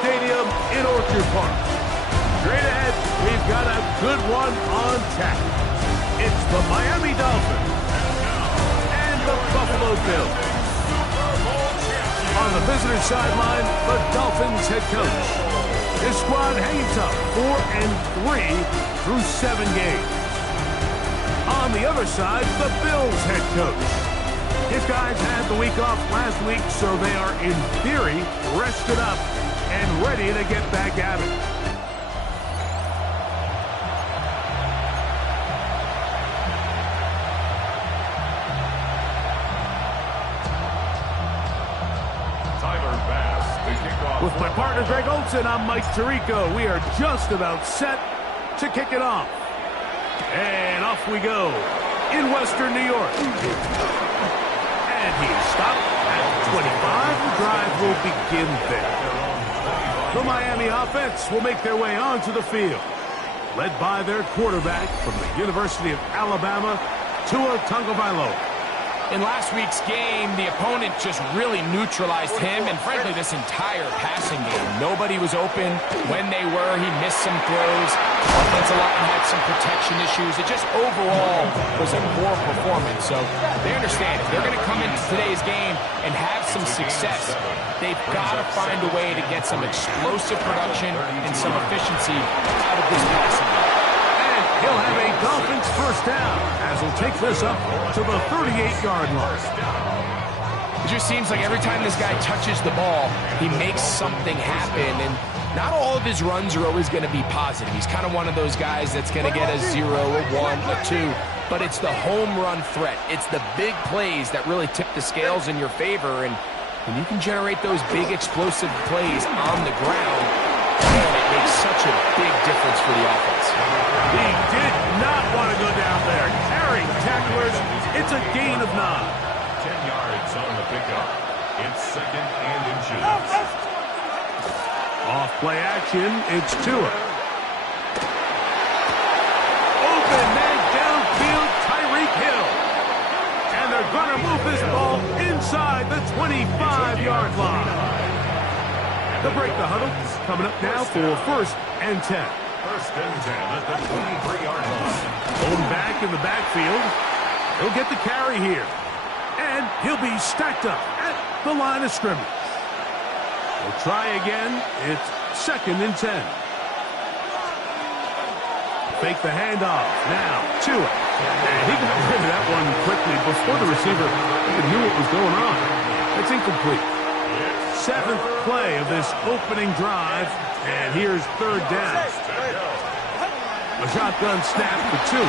Stadium in Orchard Park. Straight ahead, we've got a good one on tap. It's the Miami Dolphins and the Buffalo Bills. On the visitor sideline, the Dolphins head coach. His squad hanging tough, 4-3 through 7 games. On the other side, the Bills head coach. His guys had the week off last week, so they are, in theory, rested up and ready to get back at it. With my partner, Greg Olson, I'm Mike Tirico. We are just about set to kick it off. And off we go in Western New York. And he's stopped at 25. The drive will begin there. The Miami offense will make their way onto the field, led by their quarterback from the University of Alabama, Tua Tagovailoa. In last week's game, the opponent just really neutralized him and, frankly, this entire passing game. Nobody was open. When they were, he missed some throws. Offensive line had some protection issues. It just overall was a poor performance. So they understand if they're going to come into today's game and have some success, they've got to find a way to get some explosive production and some efficiency out of this passing game. He'll have a Dolphins first down as he'll take this up to the 38-yard line. It just seems like every time this guy touches the ball, he makes something happen. And not all of his runs are always going to be positive. He's kind of one of those guys that's going to get a 0, a 1, a 2. But it's the home run threat. It's the big plays that really tip the scales in your favor. And when you can generate those big explosive plays on the ground, man, it makes such a big difference for the offense. He did not want to go down there. Carrying tacklers, it's a gain of 9. 10 yards on the pickup. It's 2nd and inches. Off play action, it's Tua. Open man downfield, Tyreek Hill. And they're going to move this ball inside the 25-yard line. They'll break the huddle. Coming up now for 1st and 10. 1st and 10 at the 23-yard line. Home back in the backfield. He'll get the carry here. And he'll be stacked up at the line of scrimmage. We'll try again. It's 2nd and 10. Fake the handoff. Now, Tua. And he got rid of that one quickly before the receiver even knew what was going on. It's incomplete. 7th play of this opening drive, and here's 3rd down. A shotgun snap for Tua.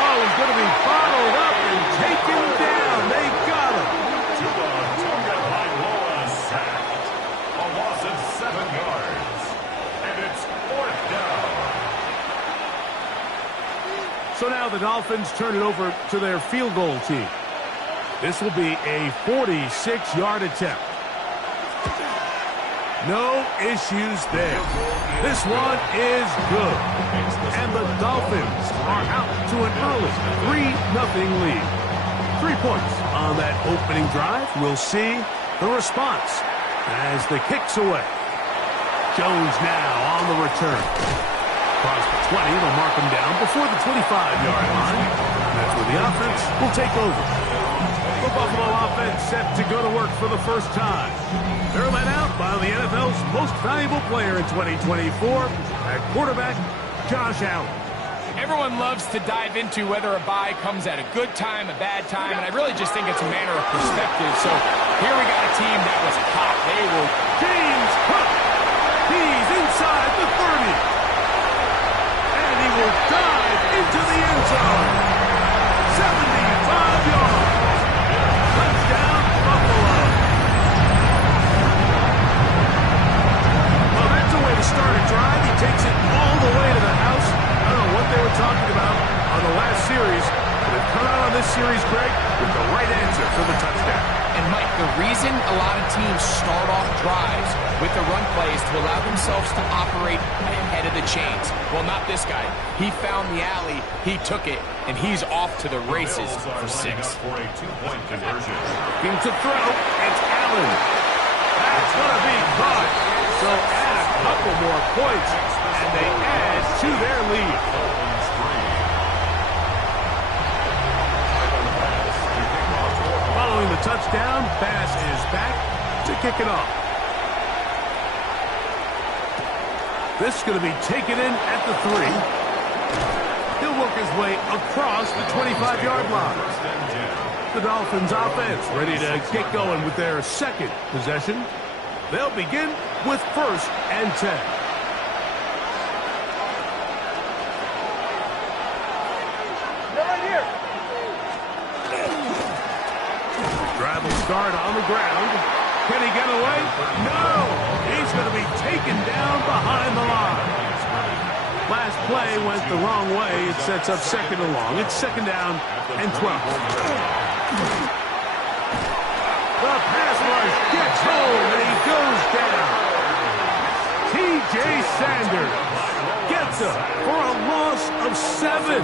Oh, he's going to be bottled up and taken down. They got him. Tua Tagovailoa sacked. A loss of 7 yards. And it's 4th down. So now the Dolphins turn it over to their field goal team. This will be a 46-yard attempt. No issues there. This one is good. And the Dolphins are out to an early 3-0 lead. 3 points on that opening drive. We'll see the response as the kick's away. Jones now on the return. Across the 20, they'll mark him down before the 25-yard line. That's where the offense will take over. The Buffalo offense set to go to work for the first time. They're led out by the NFL's most valuable player in 2024, at quarterback Josh Allen. Everyone loves to dive into whether a bye comes at a good time, a bad time, and I really just think it's a matter of perspective. So here we got a team that was hot. They were James Cook. He's inside the 30. And he will dive into the end zone. 75 yards. Touchdown, Buffalo. Well, that's a way to start a drive. He takes it all the way to the house. I don't know what they were talking about on the last series, but they've come out on this series, Greg, with the right answer for the touchdown. And, Mike, the reason a lot of teams start off drives with the run plays to allow themselves to operate ahead of the chains. Well, not this guy. He found the alley, he took it, and he's off to the races for 6. For a 2-point conversion. Looking to throw, it's Allen. That's going to be caught. more points, and they add to their lead. Following the touchdown, Bass is back to kick it off. This is going to be taken in at the 3. He'll work his way across the 25-yard line. The Dolphins offense ready to get going with their second possession. They'll begin with 1st and 10. Drive will start on the ground. Can he get away? No! He's going to be taken down behind the line. Last play went the wrong way. It sets up 2nd and long. It's 2nd down and 12. The pass rush gets home, and he goes down. T.J. Sanders gets him for a loss of 7.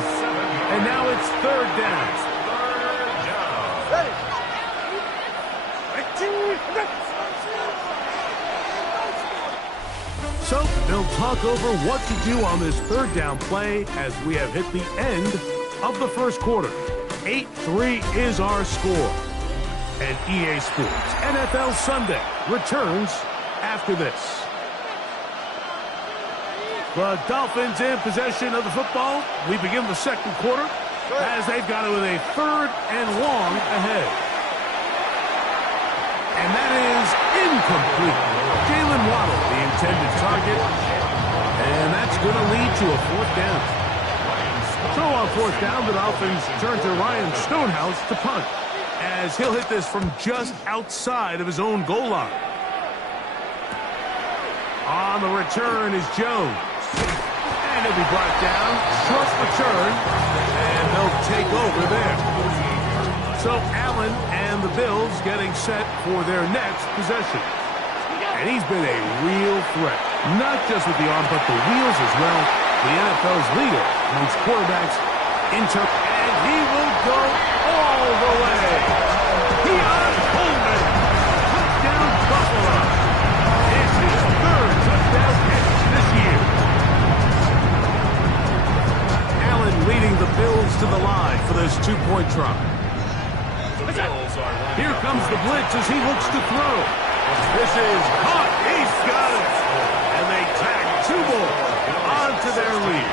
And now it's 3rd down. So they'll talk over what to do on this 3rd down play as we have hit the end of the 1st quarter. 8-3 is our score. And EA Sports NFL Sunday returns after this. The Dolphins in possession of the football. We begin the 2nd quarter as they've got it with a 3rd and long ahead. And that is incomplete. Jalen Waddle, the intended target. And that's going to lead to a 4th down. So on 4th down, the Dolphins turn to Ryan Stonehouse to punt, as he'll hit this from just outside of his own goal line. On the return is Jones. And he'll be brought down. Short return. And they'll take over there. So Allen and the Bills getting set for their next possession. And he's been a real threat. Not just with the arm, but the wheels as well. The NFL's leader amongst quarterbacks in turn. And he will go all the way. Keon Coleman. Touchdown Buffalo. It's his 3rd touchdown catch this year. Allen leading the Bills to the line for this 2-point try. Here comes the blitz as he looks to throw. This is caught. He's got it. And they tag 2 more onto their lead.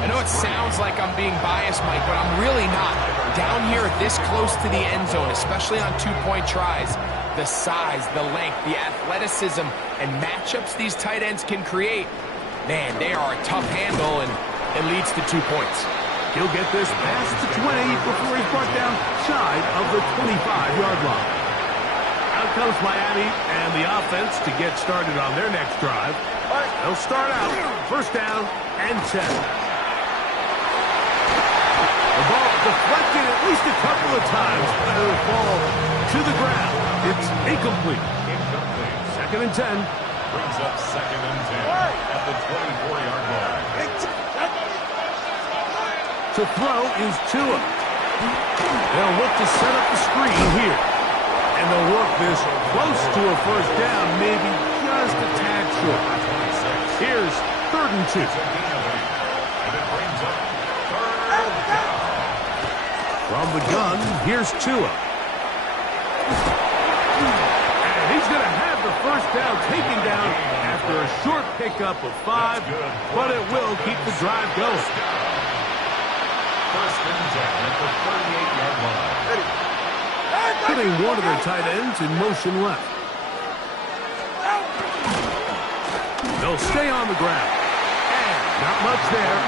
I know it sounds like I'm being biased, Mike, but I'm really not. Down here this close to the end zone, especially on 2-point tries, the size, the length, the athleticism, and matchups these tight ends can create, man, they are a tough handle, and it leads to 2 points. He'll get this past the 20 before he's brought down shy of the 25-yard line. Out comes Miami and the offense to get started on their next drive. They'll start out 1st down and 10. The ball deflected at least a couple of times. It'll fall to the ground. It's incomplete. 2nd and 10. Brings up 2nd and 10 at the 24-yard line. To throw is Tua. They'll look to set up the screen here. And they'll work this close to a 1st down, maybe just a tad short. Here's 3rd and 2. From the gun, here's Tua. And he's going to have the 1st down taken down after a short pickup of 5, but it will keep the drive going. 1st and 10 at the 38-yard line. Putting one of their tight ends in motion left. They'll stay on the ground. And not much there.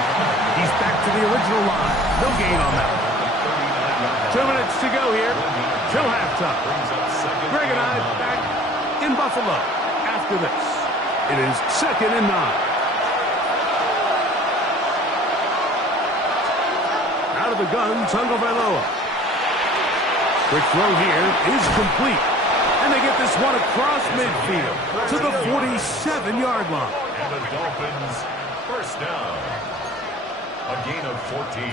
He's back to the original line. No gain on that. 2 minutes to go here till halftime. Greg and I back in Buffalo after this. It is 2nd and 9. Out of the gun, Tagovailoa. Quick throw here is complete. And they get this one across midfield to the 47-yard line. And the Dolphins 1st down. A gain of 14.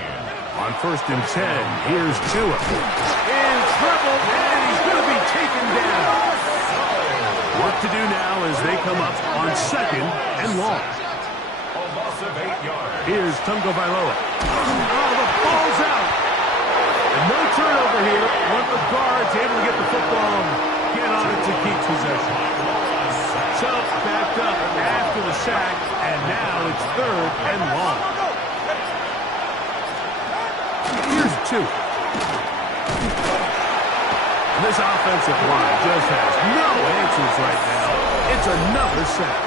On 1st and 10, here's Tua. In trouble, and he's going to be taken down. Work to do now as they come up on 2nd and long. A loss of 8 yards. Here's Tungo Vailoa. Oh, the ball's out. And no turnover here. One of the guards able to get the football and get on it to keep possession. So backed up after the sack, and now it's 3rd and long. Here's 2. And this offensive line just has no answers right now. It's another sack.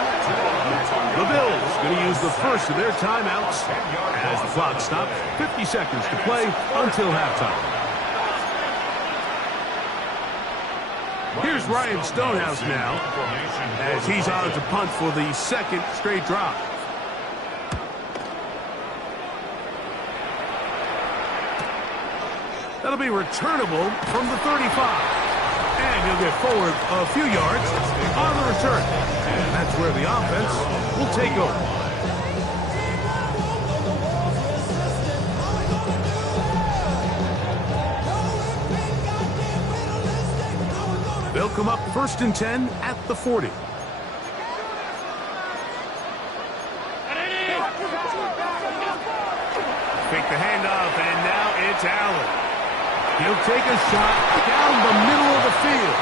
The Bills going to use the first of their timeouts as the clock stops. 50 seconds to play until halftime. Here's Ryan Stonehouse now as he's on to punt for the 2nd straight drive. That'll be returnable from the 35. And he'll get forward a few yards on the return. And that's where the offense will take over. They'll come up 1st and 10 at the 40. Fake the handoff, and now it's Allen. He'll take a shot down the middle of the field.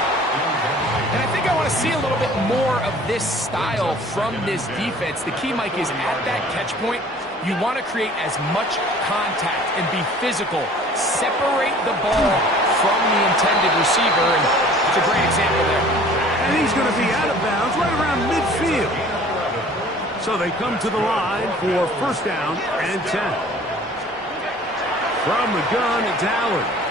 And I think I want to see a little bit more of this style from this defense. The key, Mike, is at that catch point, you want to create as much contact and be physical. Separate the ball from the intended receiver, and it's a great example there. And he's going to be out of bounds right around midfield. So they come to the line for 1st down and 10. From the gun, it's Allen.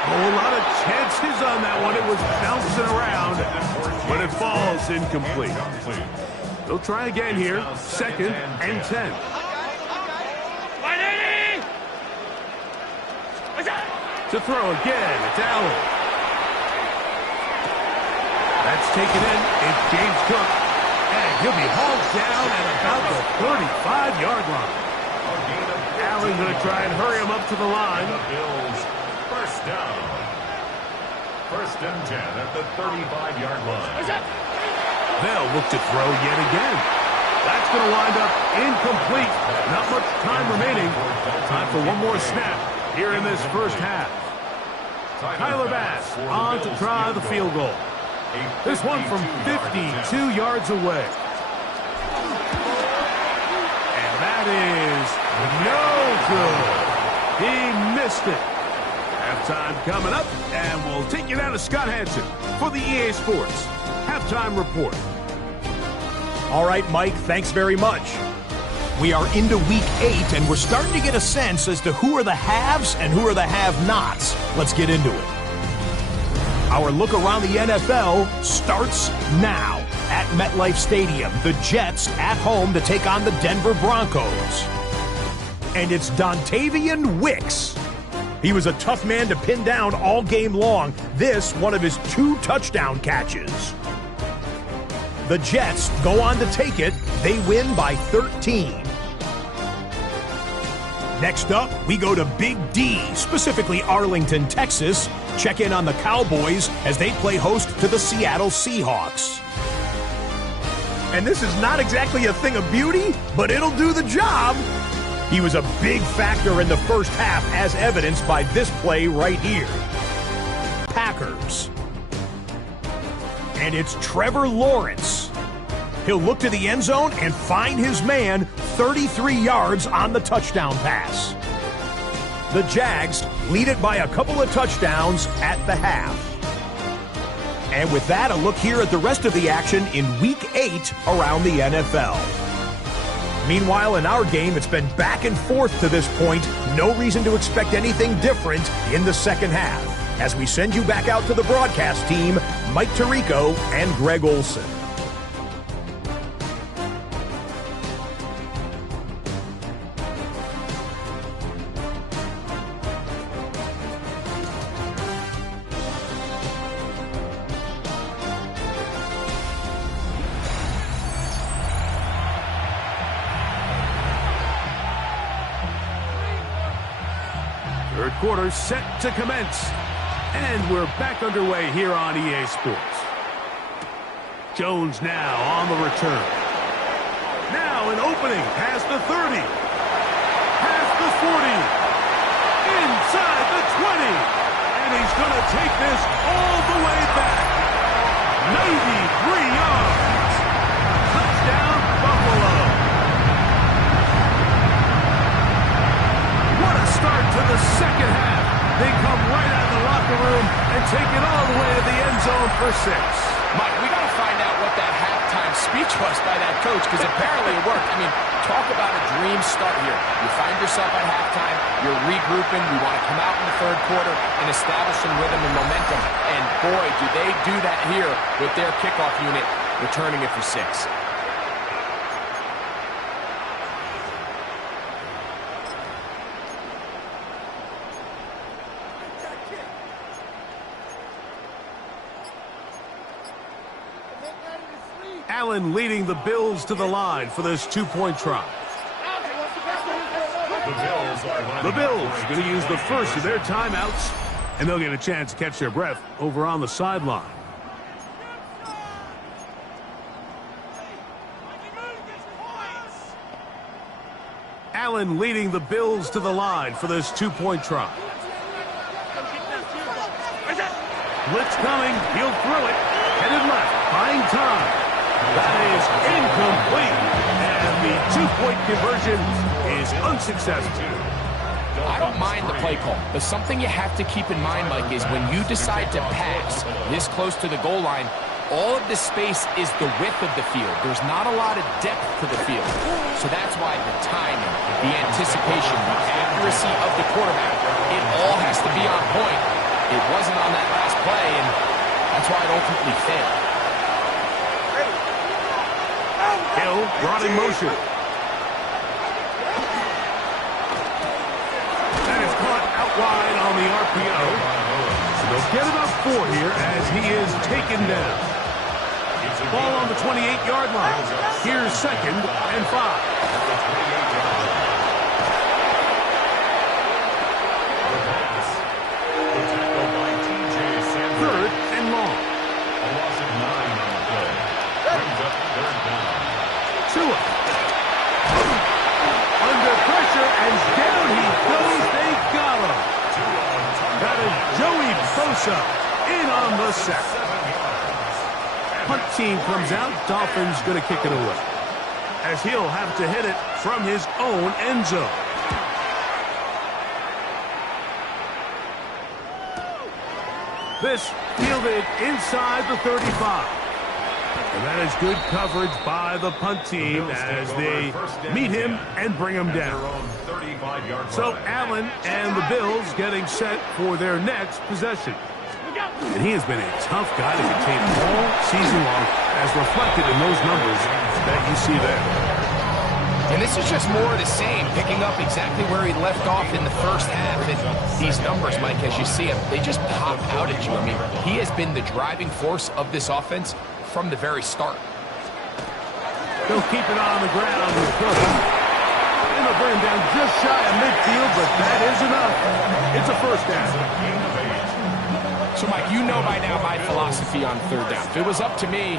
Oh, a lot of chances on that one. It was bouncing around, but it falls incomplete. They'll try again here. 2nd and 10. To throw again, it's Allen. That's taken in. It's James Cook. And he'll be hauled down at about the 35-yard line. Allen going to try and hurry him up to the line. Bills 1st down. 1st and 10 at the 35-yard line. They'll look to throw yet again. That's going to wind up incomplete. Not much time remaining. Time for one more snap here in this 1st half. Tyler Bass on to try the field goal. This one from 52 yards away. And that is no good. He missed it. Halftime coming up, and we'll take you down to Scott Hansen for the EA Sports Halftime Report. All right, Mike, thanks very much. We are into Week 8, and we're starting to get a sense as to who are the haves and who are the have-nots. Let's get into it. Our look around the NFL starts now. At MetLife Stadium, the Jets at home to take on the Denver Broncos. And it's Dontavian Wicks. He was a tough man to pin down all game long. This, one of his 2 touchdown catches. The Jets go on to take it. They win by 13. Next up, we go to Big D, specifically Arlington, Texas. Check in on the Cowboys as they play host to the Seattle Seahawks. And this is not exactly a thing of beauty, but it'll do the job. He was a big factor in the 1st half, as evidenced by this play right here. Packers. And it's Trevor Lawrence. He'll look to the end zone and find his man 33 yards on the touchdown pass. The Jags lead it by a couple of touchdowns at the half. And with that, a look here at the rest of the action in Week 8 around the NFL. Meanwhile, in our game, it's been back and forth to this point. No reason to expect anything different in the 2nd half. As we send you back out to the broadcast team, Mike Tirico and Greg Olson. Third quarter set to commence. And we're back underway here on EA Sports. Jones now on the return. Now an opening past the 30. Past the 40. Inside the 20. And he's going to take this all the way back. 93 yards. Touchdown, Buffalo. What a start to the second half. They come right out of the locker room and take it all the way to the end zone for 6. Mike, we got to find out what that halftime speech was by that coach, because apparently it worked. I mean, talk about a dream start here. You find yourself at halftime, you're regrouping, you want to come out in the third quarter and establish some rhythm and momentum. And boy, do they do that here with their kickoff unit returning it for 6. Allen leading the Bills to the line for this 2-point try. The Bills going to use the first of their timeouts, and they'll get a chance to catch their breath over on the sideline. Allen leading the Bills to the line for this 2-point try. Blitz coming. He'll throw it. Headed left. Buying time. That is incomplete. And the 2-point conversion is unsuccessful. I don't mind the play call, but something you have to keep in mind, Mike, is when you decide to pass this close to the goal line, all of this space is the width of the field. There's not a lot of depth to the field. So that's why the timing, the anticipation, the accuracy of the quarterback, it all has to be on point. It wasn't on that last play, and that's why it ultimately failed. Hill brought in motion. That is caught out wide on the RPO. So they'll get about 4 here as he is taken down. Ball on the 28-yard line. Here's 2nd and 5. Third and long. A loss of 9 on the play. Brings up 3rd down. Tua. Under pressure, and down he goes. They got him. That is Joey Bosa in on the sack. Punt team comes out. Dolphins going to kick it away, as he'll have to hit it from his own end zone. This fielded inside the 35. And that is good coverage by the punt team as they meet him and bring him down. So Allen and the Bills getting set for their next possession. And he has been a tough guy to contain all season long, as reflected in those numbers that you see there. And this is just more of the same, picking up exactly where he left off in the first half. And these numbers, Mike, as you see them, they just pop out at you. I mean, he has been the driving force of this offense from the very start. They'll keep it on the ground with Cook. And they'll bring him down just shy of midfield, but that is enough. It's a first down. So, Mike, you know by now my philosophy on 3rd down. If it was up to me,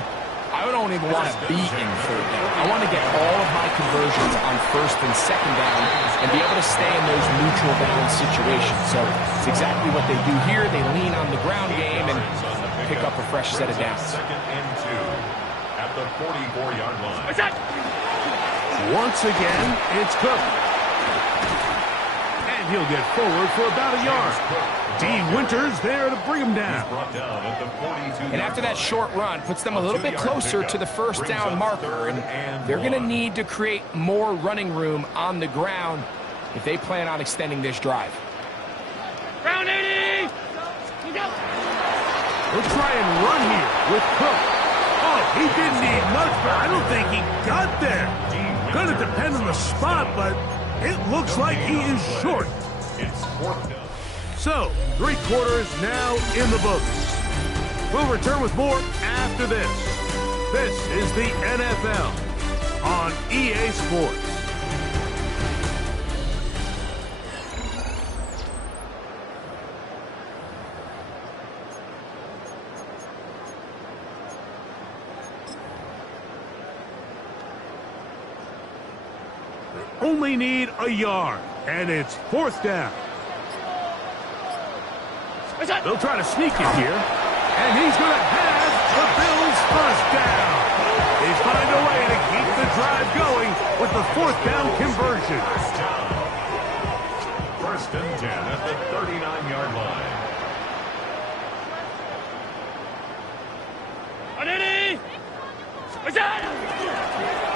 I don't even want to be in 3rd down. I want to get all of my conversions on 1st and 2nd down and be able to stay in those neutral down situations. So it's exactly what they do here. They lean on the ground game and pick up a fresh set of downs. 2nd and 2 at the 44-yard line. Once again, it's Cook. And he'll get forward for about a yard. D. Winters there to bring him down. And after that short run, puts them a little bit closer to the 1st down marker. And they're going to need to create more running room on the ground if they plan on extending this drive. Round 80! We'll try and run here with Cook. Oh, he didn't need much, but I don't think he got there. Going to depend on the spot, but it looks like he is short. It's 4th down. So, 3 quarters now in the books. We'll return with more after this. This is the NFL on EA Sports. only need a yard, and it's 4th down. They'll try to sneak it here, and he's going to have the Bills first down. They find a way to keep the drive going with the 4th down conversion. First and 10 at the 39-yard line.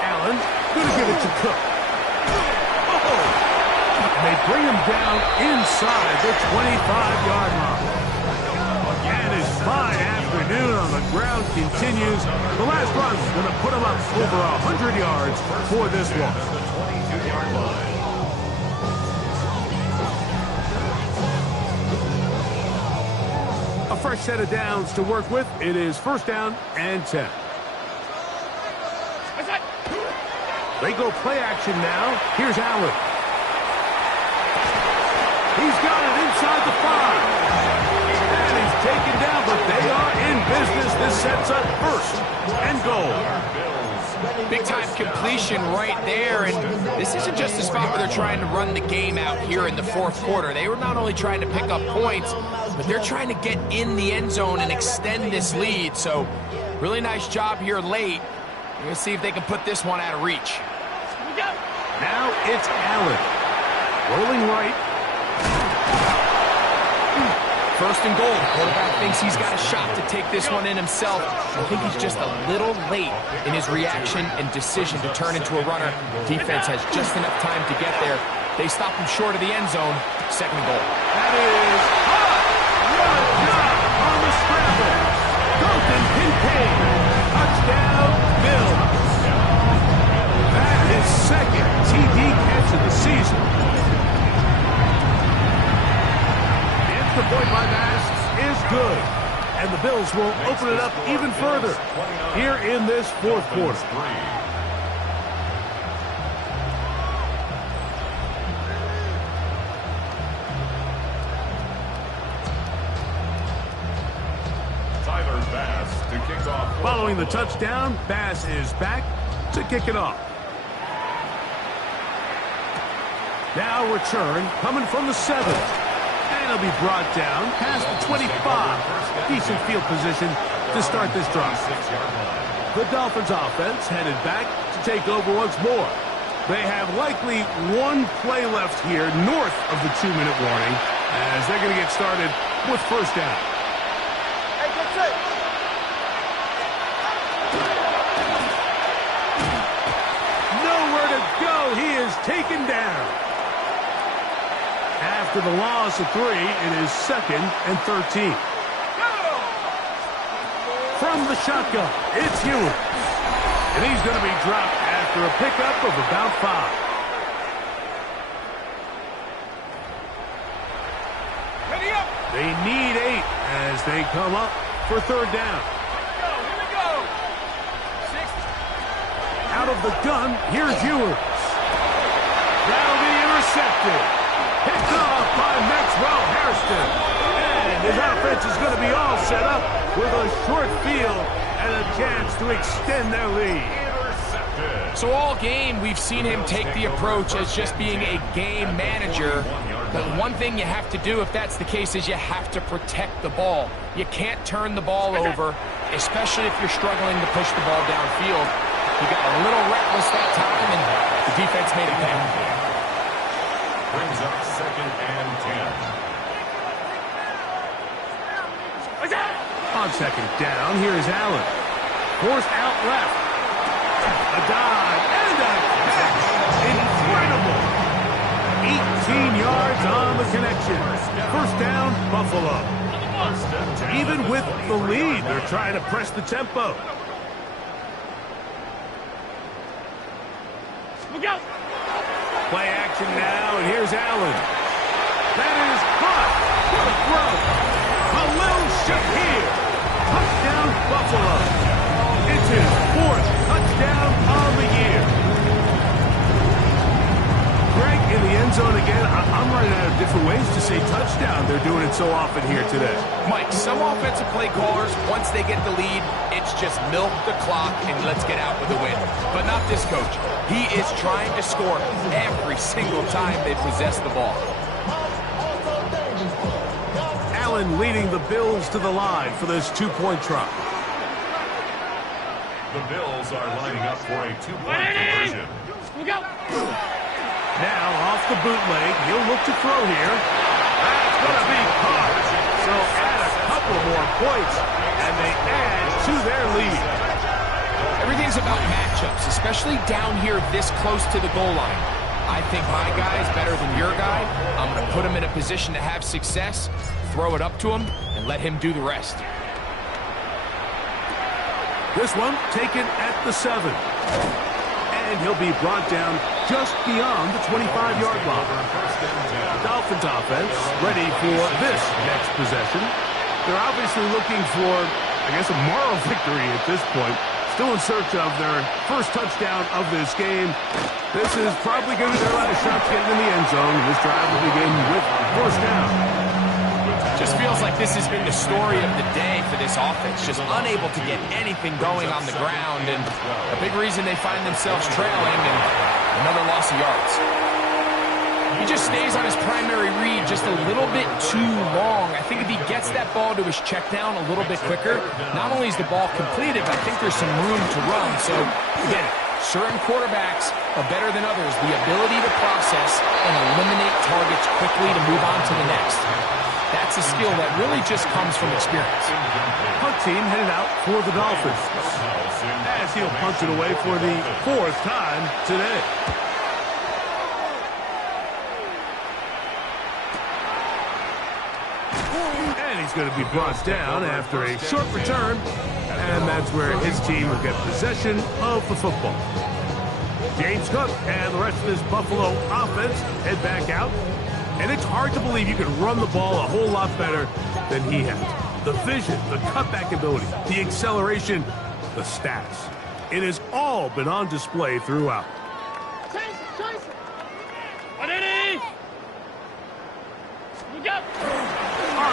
Allen going to give it to Cook. And they bring him down inside the 25-yard line. And his fine afternoon on the ground continues. The last run is going to put him up over 100 yards for this one. The 22-yard line. A fresh set of downs to work with. It is 1st down and 10. They go play action now. Here's Allen. He's got it inside the 5. And he's taken down, but they are in business. This sets up 1st and goal. Big-time completion right there, and this isn't just a spot where they're trying to run the game out here in the 4th quarter. They were not only trying to pick up points, but they're trying to get in the end zone and extend this lead. So, really nice job here late. We're going to see if they can put this one out of reach. Now it's Allen. Rolling right. 1st and goal. The quarterback thinks he's got a shot to take this one in himself. I think he's just a little late in his reaction and decision to turn into a runner. Defense has just enough time to get there. They stop him short of the end zone. 2nd and goal. That is hot. What a job on the scramble. Dalton Kincaid. Touchdown, Bills. That is 2nd TD catch of the season. The extra point by Bass is good. And the Bills will open it up even further here in this 4th quarter. Following the touchdown, Bass is back to kick it off. Now return coming from the 7. And it'll be brought down past the 25. Decent field position to start this drive. The Dolphins offense headed back to take over once more. They have likely one play left here north of the 2-minute warning as they're going to get started with 1st down. Nowhere to go. He is taken down. After the loss of 3, it is 2nd and 13. From the shotgun, it's Hewitt. And he's going to be dropped after a pickup of about 5. Ready up. They need 8 as they come up for 3rd down. Here we go. 6. Out of the gun, here's Hewitt. That'll be intercepted. Picked off by Maxwell Hairston. And his offense is going to be all set up with a short field and a chance to extend their lead. So all game, we've seen him take the approach as just being a game manager. But one thing you have to do if that's the case is you have to protect the ball. You can't turn the ball over, especially if you're struggling to push the ball downfield. He got a little reckless that time, and the defense made it pay. Brings up 2nd and 10. On 2nd down, here is Allen. Forced out left. A dive and a catch. Incredible. 18 yards on the connection. 1st down, Buffalo. Even with the lead, they're trying to press the tempo. Look out. Play action now, and here's Allen. That is caught. What a throw. Khalil Shakir. Touchdown, Buffalo. It's his 4th touchdown on the year. Greg in the end zone again. I'm I'm running out of different ways to say touchdown. They're doing it so often here today. Mike, some offensive play callers, once they get the lead, it's just milk the clock and let's get out with a win. But not this coach. He is trying to score every single time they possess the ball. Allen leading the Bills to the line for this two-point try. The Bills are lining up for a two-point conversion. Now off the bootleg, he'll look to throw here. That's going to be caught. So add a couple more points, and they add to their lead. Everything's about matchups, especially down here this close to the goal line. I think my guy is better than your guy. I'm going to put him in a position to have success, throw it up to him, and let him do the rest. This one taken at the 7. And he'll be brought down just beyond the 25-yard line. Dolphins offense ready for this next possession. They're obviously looking for, I guess, a moral victory at this point. Still in search of their first touchdown of this game. This is probably going to be their last shot to get in the end zone. This drive will begin with first down. Just feels like this has been the story of the day for this offense. Just unable to get anything going on the ground. And a big reason they find themselves trailing and another loss of yards. He just stays on his primary read just a little bit too long. I think if he gets that ball to his check down a little bit quicker, not only is the ball completed, but I think there's some room to run. So, again, certain quarterbacks are better than others. The ability to process and eliminate targets quickly to move on to the next. That's a skill that really just comes from experience. Punt team headed out for the Dolphins, as he'll punt it away for the 4th time today. And he's going to be brought down after a short return, and that's where his team will get possession of the football. James Cook and the rest of this Buffalo offense head back out. And it's hard to believe you can run the ball a whole lot better than he has. The vision, the cutback ability, the acceleration, the stats. It has all been on display throughout. On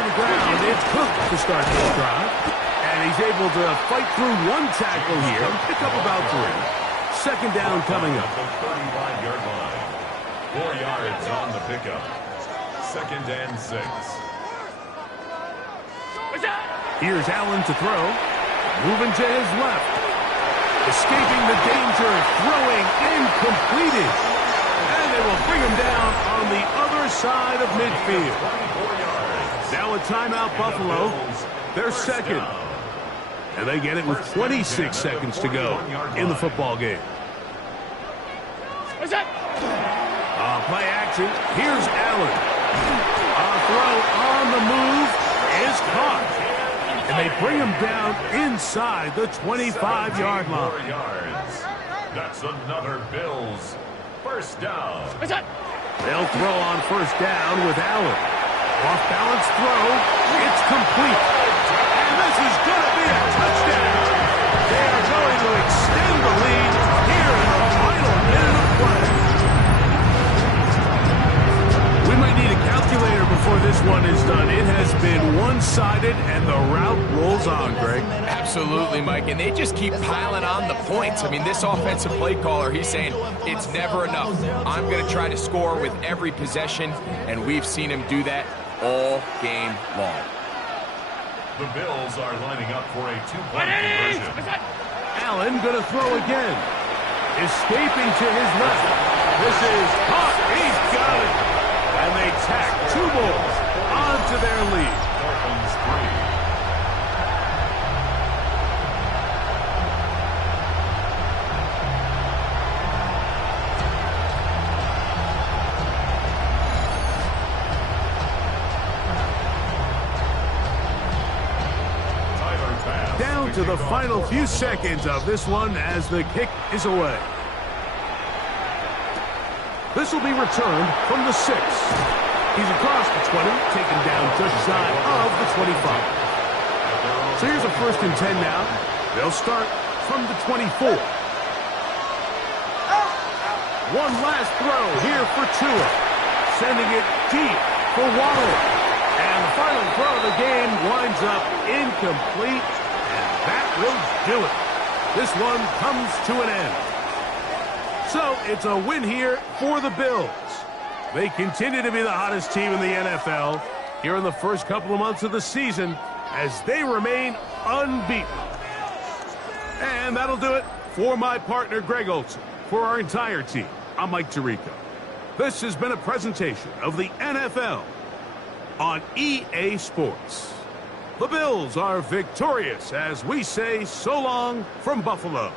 the ground, it's Cook to start this drive. And he's able to fight through one tackle here and pick up about 3. Second down coming up. The 35-yard line. 4 yards on the pickup. 2nd and 6. Here's Allen to throw. Moving to his left. Escaping the danger. Throwing incompleted. And they will bring him down on the other side of midfield. Now a timeout, Buffalo. They're second. And they get it with 26 seconds to go in the football game. Play action. Here's Allen. A throw on the move is caught. And they bring him down inside the 25-yard line. That's another Bills first down. They'll throw on first down with Allen. Off-balance throw. It's complete. And this is going to be a touchdown. They are going to extend the lead here in the final minute of play. We might need a calculator before this one is done. It has been one-sided, and the route rolls on, Greg. Absolutely, Mike, and they just keep piling on the points. I mean, this offensive play caller, he's saying it's never enough. I'm going to try to score with every possession, and we've seen him do that all game long. The Bills are lining up for a two-point conversion. Allen going to throw again. Escaping to his left. This is caught. He's got it. And they tack 2 more onto their lead. Dolphins 3. Down to the final few seconds of this one as the kick is away. This will be returned from the 6. He's across the 20, taken down just shy of the 25. So here's a 1st and 10 now. They'll start from the 24. One last throw here for Tua. sending it deep for Waddle. And the final throw of the game winds up incomplete, and that will do it. This one comes to an end. So it's a win here for the Bills. They continue to be the hottest team in the NFL here in the first couple of months of the season as they remain unbeaten. And that'll do it for my partner, Greg Olson. For our entire team, I'm Mike Tirico. This has been a presentation of the NFL on EA Sports. The Bills are victorious as we say so long from Buffalo.